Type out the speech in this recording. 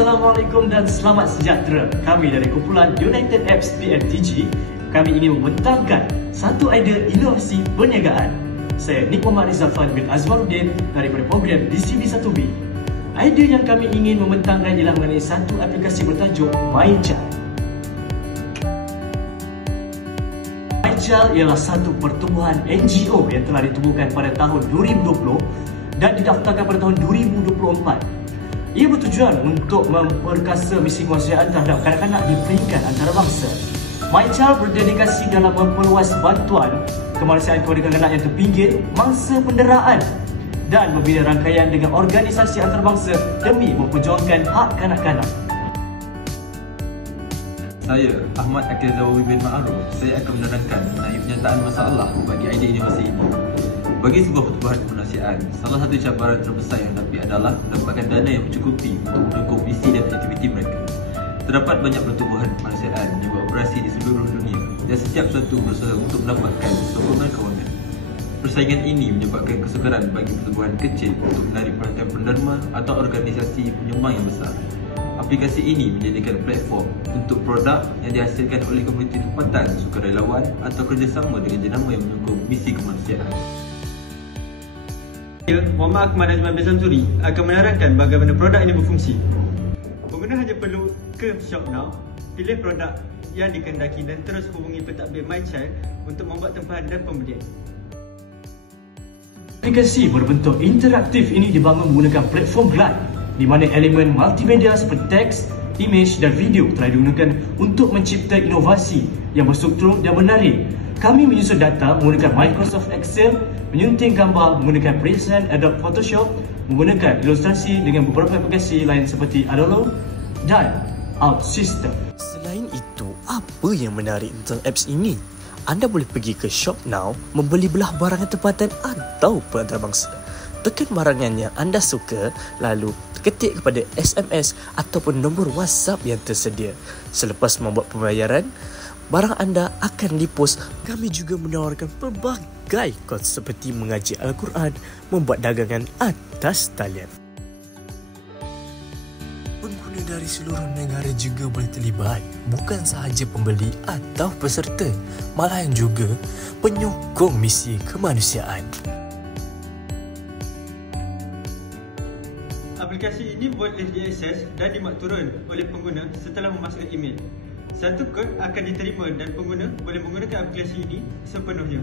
Assalamualaikum dan selamat sejahtera. Kami dari kumpulan United Apps PMTG, kami ingin membentangkan satu idea inovasi perniagaan. Saya Nik Muhammad Rizafan bin Azmaruddin daripada program DCB1B. Idea yang kami ingin membentangkan ialah mengenai satu aplikasi bertajuk MyChal. MyChal ialah satu pertubuhan NGO yang telah ditubuhkan pada tahun 2020 dan didaftarkan pada tahun 2024. Ia bertujuan untuk memperkasa misi kemanusiaan terhadap kanak-kanak di peringkat antarabangsa. MyChal berdedikasi dalam memperluas bantuan kemanusiaan kepada kanak-kanak yang terpinggir mangsa penderaan dan membina rangkaian dengan organisasi antarabangsa demi memperjuangkan hak kanak-kanak. Saya, Ahmad Akil Zawawi bin Ma'aruf, saya akan menerangkan mengenai penyataan masalah bagi idea inovasi ini. Bagi sebuah pertubuhan kemanusiaan, salah satu cabaran terbesar yang dihadapi adalah mendapatkan dana yang mencukupi untuk mendukung misi dan aktiviti mereka. Terdapat banyak pertubuhan kemanusiaan yang beroperasi di seluruh dunia dan setiap satu berusaha untuk mendapatkan sokongan kewangan. Persaingan ini menyebabkan kesukaran bagi pertubuhan kecil untuk menarik perhatian penderma atau organisasi penyumbang yang besar. Aplikasi ini menjadikan platform untuk produk yang dihasilkan oleh komuniti tempatan, sukarelawan atau kerjasama dengan jenama yang mendukung misi kemanusiaan. Saya, Muhammad Akmal Najman bin Samsuri, akan menerangkan bagaimana produk ini berfungsi. Pengguna hanya perlu ke Shop Now, pilih produk yang dikehendaki dan terus hubungi pentadbir MyChal untuk membuat tempahan dan pembelian. Aplikasi berbentuk interaktif ini dibangun menggunakan platform GLIDE di mana elemen multimedia seperti teks, imej dan video telah digunakan untuk mencipta inovasi yang berstruktur dan menarik. Kami menyusun data menggunakan Microsoft Excel, menyunting gambar menggunakan Present Adobe Photoshop, menggunakan ilustrasi dengan beberapa aplikasi lain seperti Adobe dan OutSystem. Selain itu, apa yang menarik tentang apps ini? Anda boleh pergi ke Shop Now, membeli belah barang tempatan atau antarabangsa. Tekan barangan yang anda suka, lalu ketik kepada SMS ataupun nombor WhatsApp yang tersedia. Selepas membuat pembayaran, barang anda akan dipost. Kami juga menawarkan pelbagai kos seperti mengaji Al-Quran, membuat dagangan atas talian. Pengguna dari seluruh negara juga boleh terlibat, bukan sahaja pembeli atau peserta, malahan juga penyokong misi kemanusiaan. Aplikasi ini boleh diakses dan dimuat turun oleh pengguna setelah memasukkan email. Satu kod akan diterima dan pengguna boleh menggunakan aplikasi ini sepenuhnya.